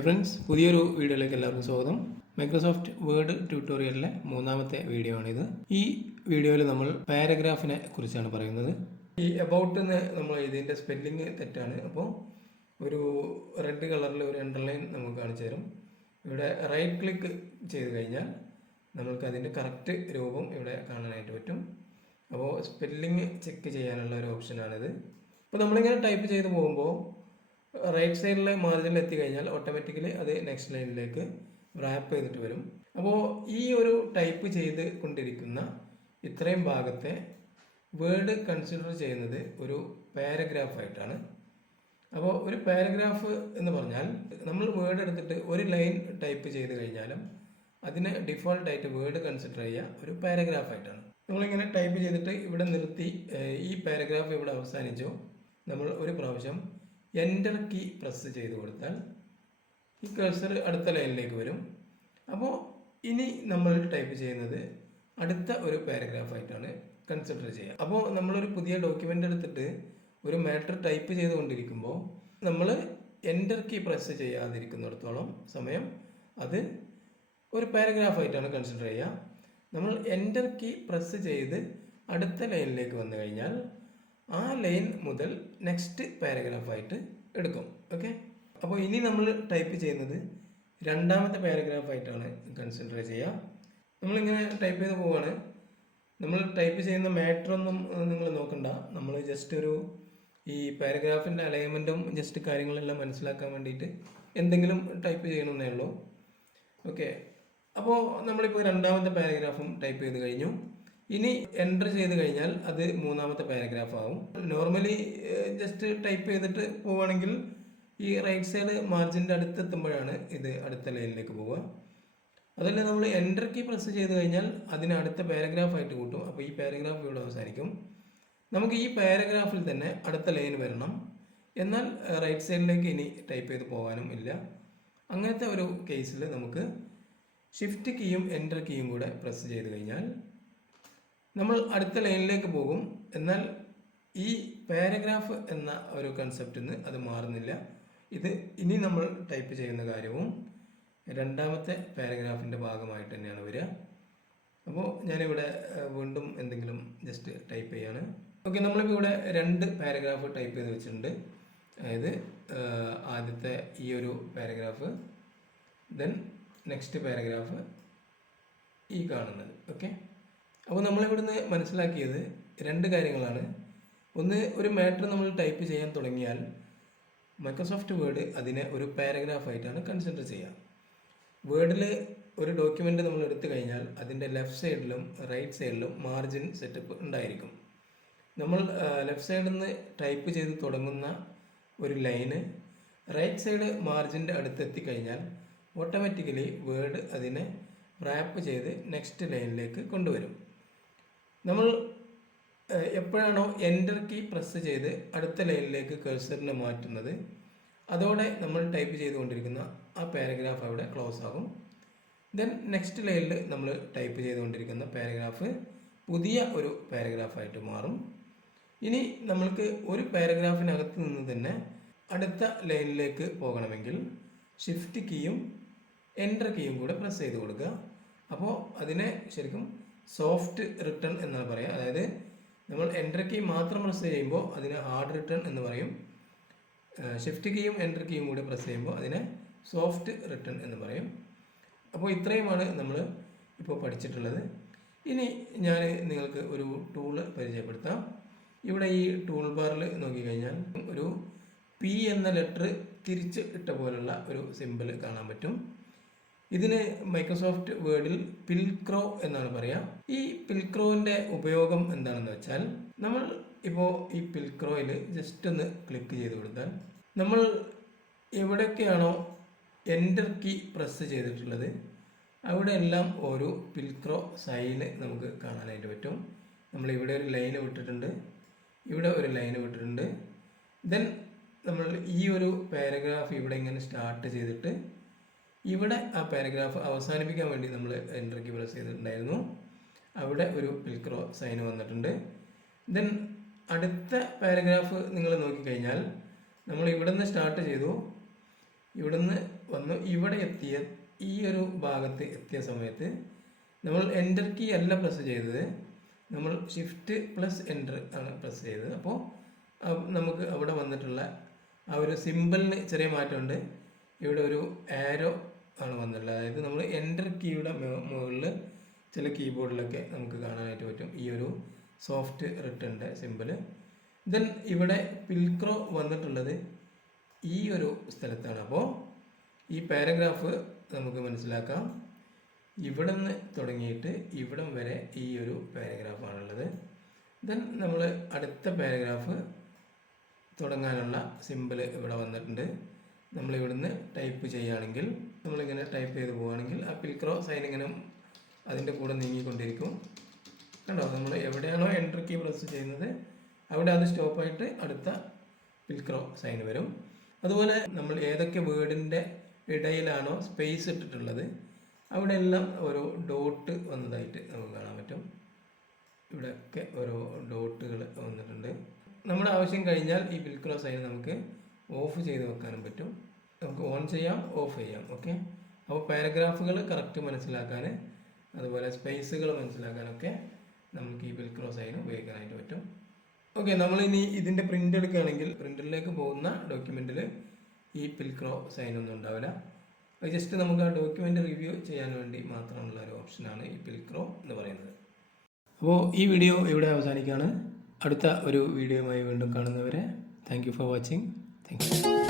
Hi friends, പുതിയൊരു വീഡിയോയിലേക്ക് എല്ലാവർക്കും സ്വാഗതം. മൈക്രോസോഫ്റ്റ് വേർഡ് ട്യൂട്ടോറിയലിലെ മൂന്നാമത്തെ വീഡിയോ ആണിത്. ഈ വീഡിയോയിൽ നമ്മൾ പാരഗ്രാഫിനെ കുറിച്ചാണ് പറയുന്നത്. ഈ എബൌട്ട് നമ്മൾ ഇതിൻ്റെ സ്പെല്ലിങ് തെറ്റാണ്. അപ്പോൾ ഒരു റെഡ് കളറിൽ ഒരു അണ്ടർലൈൻ നമുക്ക് കാണിച്ചു തരും. ഇവിടെ റൈറ്റ് ക്ലിക്ക് ചെയ്ത് കഴിഞ്ഞാൽ നമ്മൾക്ക് അതിൻ്റെ കറക്റ്റ് രൂപം ഇവിടെ കാണാനായിട്ട് പറ്റും. അപ്പോൾ സ്പെല്ലിങ് ചെക്ക് ചെയ്യാനുള്ള ഒരു ഓപ്ഷനാണിത്. അപ്പോൾ നമ്മളിങ്ങനെ ടൈപ്പ് ചെയ്ത് പോകുമ്പോൾ റൈറ്റ് സൈഡിലെ മാർജിനിൽ എത്തിക്കഴിഞ്ഞാൽ ഓട്ടോമാറ്റിക്കലി അത് നെക്സ്റ്റ് ലൈനിലേക്ക് റാപ്പ് ചെയ്തിട്ട് വരും. അപ്പോൾ ഈ ഒരു ടൈപ്പ് ചെയ്ത് കൊണ്ടിരിക്കുന്ന ഇത്രയും ഭാഗത്തെ വേർഡ് കൺസിഡർ ചെയ്യുന്നത് ഒരു പാരഗ്രാഫായിട്ടാണ്. അപ്പോൾ ഒരു പാരഗ്രാഫ് എന്ന് പറഞ്ഞാൽ നമ്മൾ വേർഡ് എടുത്തിട്ട് ഒരു ലൈൻ ടൈപ്പ് ചെയ്ത് കഴിഞ്ഞാലും അതിനെ ഡിഫോൾട്ടായിട്ട് വേർഡ് കൺസിഡർ ചെയ്യുക ഒരു പാരഗ്രാഫായിട്ടാണ്. നമ്മളിങ്ങനെ ടൈപ്പ് ചെയ്തിട്ട് ഇവിടെ നിർത്തി ഈ പാരഗ്രാഫ് ഇവിടെ അവസാനിച്ചു. നമ്മൾ ഒരു പ്രാവശ്യം എൻ്റർ കീ പ്രസ് ചെയ്ത് കൊടുത്താൽ ഈ കഴ്സർ അടുത്ത ലൈനിലേക്ക് വരും. അപ്പോൾ ഇനി നമ്മൾ ടൈപ്പ് ചെയ്യുന്നത് അടുത്ത ഒരു പാരഗ്രാഫായിട്ടാണ് കൺസിഡർ ചെയ്യുക. അപ്പോൾ നമ്മളൊരു പുതിയ ഡോക്യുമെൻ്റ് എടുത്തിട്ട് ഒരു മാറ്റർ ടൈപ്പ് ചെയ്തുകൊണ്ടിരിക്കുമ്പോൾ നമ്മൾ എൻ്റർ കീ പ്രസ് ചെയ്യാതിരിക്കുന്നിടത്തോളം സമയം അത് ഒരു പാരഗ്രാഫായിട്ടാണ് കൺസിഡർ ചെയ്യുക. നമ്മൾ എൻ്റർ കീ പ്രസ് ചെയ്ത് അടുത്ത ലൈനിലേക്ക് വന്നു കഴിഞ്ഞാൽ ആ ലൈൻ മുതൽ നെക്സ്റ്റ് പാരഗ്രാഫായിട്ട് എടുക്കും. ഓക്കെ, അപ്പോൾ ഇനി നമ്മൾ ടൈപ്പ് ചെയ്യുന്നത് രണ്ടാമത്തെ പാരഗ്രാഫായിട്ടാണ് കൺസിഡർ ചെയ്യുക. നമ്മളിങ്ങനെ ടൈപ്പ് ചെയ്ത് പോവാണ്. നമ്മൾ ടൈപ്പ് ചെയ്യുന്ന മാറ്ററൊന്നും നിങ്ങൾ നോക്കണ്ട. നമ്മൾ ജസ്റ്റ് ഒരു ഈ പാരഗ്രാഫിൻ്റെ അലൈൻമെൻറ്റും ജസ്റ്റ് കാര്യങ്ങളെല്ലാം മനസ്സിലാക്കാൻ വേണ്ടിയിട്ട് എന്തെങ്കിലും ടൈപ്പ് ചെയ്യണമെന്നേ ഉള്ളൂ. ഓക്കെ, അപ്പോൾ നമ്മളിപ്പോൾ രണ്ടാമത്തെ പാരഗ്രാഫും ടൈപ്പ് ചെയ്ത് കഴിഞ്ഞു. ഇനി എൻ്റർ ചെയ്ത് കഴിഞ്ഞാൽ അത് മൂന്നാമത്തെ പാരഗ്രാഫ് ആവും. നോർമലി ജസ്റ്റ് ടൈപ്പ് ചെയ്തിട്ട് പോവുകയാണെങ്കിൽ ഈ റൈറ്റ് സൈഡ് മാർജിൻ്റെ അടുത്തെത്തുമ്പോഴാണ് ഇത് അടുത്ത ലൈനിലേക്ക് പോവുക. അതല്ല നമ്മൾ എൻ്റർ കീ പ്രസ് ചെയ്ത് കഴിഞ്ഞാൽ അതിന് അടുത്ത പാരഗ്രാഫായിട്ട് കൂട്ടും. അപ്പോൾ ഈ പാരഗ്രാഫ് ഇവിടെ അവസാനിക്കും. നമുക്ക് ഈ പാരഗ്രാഫിൽ തന്നെ അടുത്ത ലൈൻ വരണം. എന്നാൽ റൈറ്റ് സൈഡിലേക്ക് ഇനി ടൈപ്പ് ചെയ്ത് പോകാനും ഇല്ല. അങ്ങനത്തെ ഒരു കേസിൽ നമുക്ക് ഷിഫ്റ്റ് കീയും എൻ്റർ കീയും കൂടെ പ്രസ് ചെയ്ത് കഴിഞ്ഞാൽ നമ്മൾ അടുത്ത ലൈനിലേക്ക് പോകും. എന്നാൽ ഈ പാരഗ്രാഫ് എന്ന ഒരു കൺസെപ്റ്റിൽ നിന്ന് അത് മാറുന്നില്ല. ഇത് ഇനി നമ്മൾ ടൈപ്പ് ചെയ്യുന്ന കാര്യവും രണ്ടാമത്തെ പാരഗ്രാഫിൻ്റെ ഭാഗമായിട്ട് തന്നെയാണ് വരിക. അപ്പോൾ ഞാനിവിടെ വീണ്ടും എന്തെങ്കിലും ജസ്റ്റ് ടൈപ്പ് ചെയ്യാണ്. ഓക്കെ, നമ്മളിപ്പോൾ ഇവിടെ രണ്ട് പാരഗ്രാഫ് ടൈപ്പ് ചെയ്ത് വെച്ചിട്ടുണ്ട്. അതായത് ആദ്യത്തെ ഈ ഒരു പാരഗ്രാഫ്, ദെൻ നെക്സ്റ്റ് പാരഗ്രാഫ് ഈ കാണുന്നത്. ഓക്കെ, അപ്പോൾ നമ്മളിവിടുന്ന് മനസ്സിലാക്കിയത് രണ്ട് കാര്യങ്ങളാണ്. ഒന്ന്, ഒരു മാറ്റർ നമ്മൾ ടൈപ്പ് ചെയ്യാൻ തുടങ്ങിയാൽ മൈക്രോസോഫ്റ്റ് വേർഡ് അതിനെ ഒരു പാരഗ്രാഫായിട്ടാണ് കൺസിഡർ ചെയ്യുക. വേർഡിൽ ഒരു ഡോക്യുമെൻ്റ് നമ്മൾ എടുത്തു കഴിഞ്ഞാൽ അതിൻ്റെ ലെഫ്റ്റ് സൈഡിലും റൈറ്റ് സൈഡിലും മാർജിൻ സെറ്റപ്പ് ഉണ്ടായിരിക്കും. നമ്മൾ ലെഫ്റ്റ് സൈഡിൽ നിന്ന് ടൈപ്പ് ചെയ്ത് തുടങ്ങുന്ന ഒരു ലൈന് റൈറ്റ് സൈഡ് മാർജിൻ്റെ അടുത്തെത്തി കഴിഞ്ഞാൽ ഓട്ടോമാറ്റിക്കലി വേർഡ് അതിനെ റാപ്പ് ചെയ്ത് നെക്സ്റ്റ് ലൈനിലേക്ക് കൊണ്ടുവരും. നമ്മൾ എപ്പോഴാണോ എൻ്റർ കീ പ്രസ് ചെയ്ത് അടുത്ത ലൈനിലേക്ക് കഴ്സറിനെ മാറ്റുന്നത്, അതോടെ നമ്മൾ ടൈപ്പ് ചെയ്തുകൊണ്ടിരിക്കുന്ന ആ പാരഗ്രാഫ് അവിടെ ക്ലോസ് ആകും. ദെൻ നെക്സ്റ്റ് ലൈനിൽ നമ്മൾ ടൈപ്പ് ചെയ്തുകൊണ്ടിരിക്കുന്ന പാരഗ്രാഫ് പുതിയ ഒരു പാരഗ്രാഫായിട്ട് മാറും. ഇനി നമ്മൾക്ക് ഒരു പാരഗ്രാഫിനകത്ത് നിന്ന് തന്നെ അടുത്ത ലൈനിലേക്ക് പോകണമെങ്കിൽ ഷിഫ്റ്റ് കീയും എൻ്റർ കീയും കൂടെ പ്രസ് ചെയ്ത് കൊടുക്കുക. അപ്പോൾ അതിനെ ശരിക്കും സോഫ്റ്റ് റിട്ടേൺ എന്നാണ് പറയുക. അതായത് നമ്മൾ എൻ്റർ കീ മാത്രം പ്രസ് ചെയ്യുമ്പോൾ അതിനെ ഹാർഡ് റിട്ടേൺ എന്ന് പറയും. ഷിഫ്റ്റ് കീയും എൻ്റർ കീയും കൂടി പ്രസ് ചെയ്യുമ്പോൾ അതിനെ സോഫ്റ്റ് റിട്ടേൺ എന്ന് പറയും. അപ്പോൾ ഇത്രയുമാണ് നമ്മൾ ഇപ്പോൾ പഠിച്ചിട്ടുള്ളത്. ഇനി ഞാൻ നിങ്ങൾക്ക് ഒരു ടൂള് പരിചയപ്പെടുത്താം. ഇവിടെ ഈ ടൂൾ ബാറിൽ നോക്കിക്കഴിഞ്ഞാൽ ഒരു പി എന്ന ലെറ്റർ തിരിച്ച് ഇട്ട പോലുള്ള ഒരു സിമ്പിൾ കാണാൻ പറ്റും. ഇതിന് മൈക്രോസോഫ്റ്റ് വേർഡിൽ പിൽക്രോ എന്നാണ് പറയുക. ഈ പിൽക്രോവിൻ്റെ ഉപയോഗം എന്താണെന്ന് വെച്ചാൽ, നമ്മൾ ഇപ്പോൾ ഈ പിൽക്രോയിൽ ജസ്റ്റ് ഒന്ന് ക്ലിക്ക് ചെയ്ത് കൊടുത്താൽ നമ്മൾ എവിടെയൊക്കെയാണോ എൻ്റർ കീ പ്രസ് ചെയ്തിട്ടുള്ളത് അവിടെ എല്ലാം ഓരോ പിൽക്രോ സൈന് നമുക്ക് കാണാനായിട്ട് പറ്റും. നമ്മൾ ഇവിടെ ഒരു ലൈന് വിട്ടിട്ടുണ്ട്, ഇവിടെ ഒരു ലൈന് വിട്ടിട്ടുണ്ട്. ദെൻ നമ്മൾ ഈ ഒരു പാരഗ്രാഫ് ഇവിടെ ഇങ്ങനെ സ്റ്റാർട്ട് ചെയ്തിട്ട് ഇവിടെ ആ പാരഗ്രാഫ് അവസാനിപ്പിക്കാൻ വേണ്ടി നമ്മൾ എൻ്റർ കീ പ്രസ് ചെയ്തിട്ടുണ്ടായിരുന്നു. അവിടെ ഒരു പിൽക്രോ സൈൻ വന്നിട്ടുണ്ട്. ദെൻ അടുത്ത പാരഗ്രാഫ് നിങ്ങൾ നോക്കിക്കഴിഞ്ഞാൽ നമ്മൾ ഇവിടെ നിന്ന് സ്റ്റാർട്ട് ചെയ്തു, ഇവിടുന്ന് വന്നു ഇവിടെ എത്തിയ ഈ ഒരു ഭാഗത്ത് എത്തിയ സമയത്ത് നമ്മൾ എൻ്റർ കീ അല്ല പ്രസ് ചെയ്തത്, നമ്മൾ ഷിഫ്റ്റ് പ്ലസ് എൻ്റർ ആണ് പ്രസ് ചെയ്തത്. അപ്പോൾ നമുക്ക് അവിടെ വന്നിട്ടുള്ള ആ ഒരു സിമ്പിളിന് ചെറിയ മാറ്റമുണ്ട്. ഇവിടെ ഒരു ആരോ ആണ് വന്നിട്ടുള്ളത്. അതായത് നമ്മൾ എൻ്റർ കീയുടെ മുകളിൽ ചില കീബോർഡിലൊക്കെ നമുക്ക് കാണാനായിട്ട് പറ്റും ഈ ഒരു സോഫ്റ്റ് റിട്ടേണിൻ്റെ സിമ്പിൾ. ദെൻ ഇവിടെ പിൽക്രോ വന്നിട്ടുള്ളത് ഈ ഒരു സ്ഥലത്താണ്. അപ്പോൾ ഈ പാരഗ്രാഫ് നമുക്ക് മനസ്സിലാക്കാം, ഇവിടെ നിന്ന് തുടങ്ങിയിട്ട് ഇവിടം വരെ ഈ ഒരു പാരഗ്രാഫാണുള്ളത്. ദെൻ നമ്മൾ അടുത്ത പാരഗ്രാഫ് തുടങ്ങാനുള്ള സിമ്പിൾ ഇവിടെ വന്നിട്ടുണ്ട്. നമ്മളിവിടുന്ന് ടൈപ്പ് ചെയ്യുകയാണെങ്കിൽ, നമ്മളിങ്ങനെ ടൈപ്പ് ചെയ്ത് പോവുകയാണെങ്കിൽ ആ പിൽക്രോ സൈൻ ഇങ്ങനെ അതിൻ്റെ കൂടെ നീങ്ങിക്കൊണ്ടിരിക്കും. കണ്ടോ, നമ്മൾ എവിടെയാണോ എൻ്റർ കീ പ്രസ് ചെയ്യുന്നത് അവിടെ അത് സ്റ്റോപ്പായിട്ട് അടുത്ത പിൽക്രോ സൈൻ വരും. അതുപോലെ നമ്മൾ ഏതൊക്കെ വേർഡിൻ്റെ ഇടയിലാണോ സ്പേസ് ഇട്ടിട്ടുള്ളത് അവിടെ എല്ലാം ഓരോ ഡോട്ട് വന്നതായിട്ട് നമുക്ക് കാണാൻ പറ്റും. ഇവിടെയൊക്കെ ഓരോ ഡോട്ടുകൾ വന്നിട്ടുണ്ട്. നമ്മുടെ ആവശ്യം കഴിഞ്ഞാൽ ഈ പിൽക്രോ സൈൻ നമുക്ക് ഓഫ് ചെയ്ത് വെക്കാനും പറ്റും. നമുക്ക് ഓൺ ചെയ്യാം, ഓഫ് ചെയ്യാം. ഓക്കെ, അപ്പോൾ പാരഗ്രാഫുകൾ കറക്റ്റ് മനസ്സിലാക്കാൻ, അതുപോലെ സ്പേസുകൾ മനസ്സിലാക്കാനൊക്കെ നമുക്ക് ഈ പിൽക്രോ സൈൻ ഉപയോഗിക്കാനായിട്ട് പറ്റും. ഓക്കെ, നമ്മളിനി ഇതിൻ്റെ പ്രിൻ്റ് എടുക്കുകയാണെങ്കിൽ പ്രിൻ്ററിലേക്ക് പോകുന്ന ഡോക്യുമെൻറ്റിൽ ഈ പിൽക്രോ സൈൻ ഒന്നും ഉണ്ടാവില്ല. അത് ജസ്റ്റ് നമുക്ക് ആ ഡോക്യുമെൻ്റ് റിവ്യൂ ചെയ്യാൻ വേണ്ടി മാത്രമുള്ള ഒരു ഓപ്ഷനാണ് ഈ പിൽക്രോ എന്ന് പറയുന്നത്. അപ്പോൾ ഈ വീഡിയോ ഇവിടെ അവസാനിക്കുകയാണ്. അടുത്ത ഒരു വീഡിയോയുമായി വീണ്ടും കാണുന്നവരെ thank you for watching. Thank you.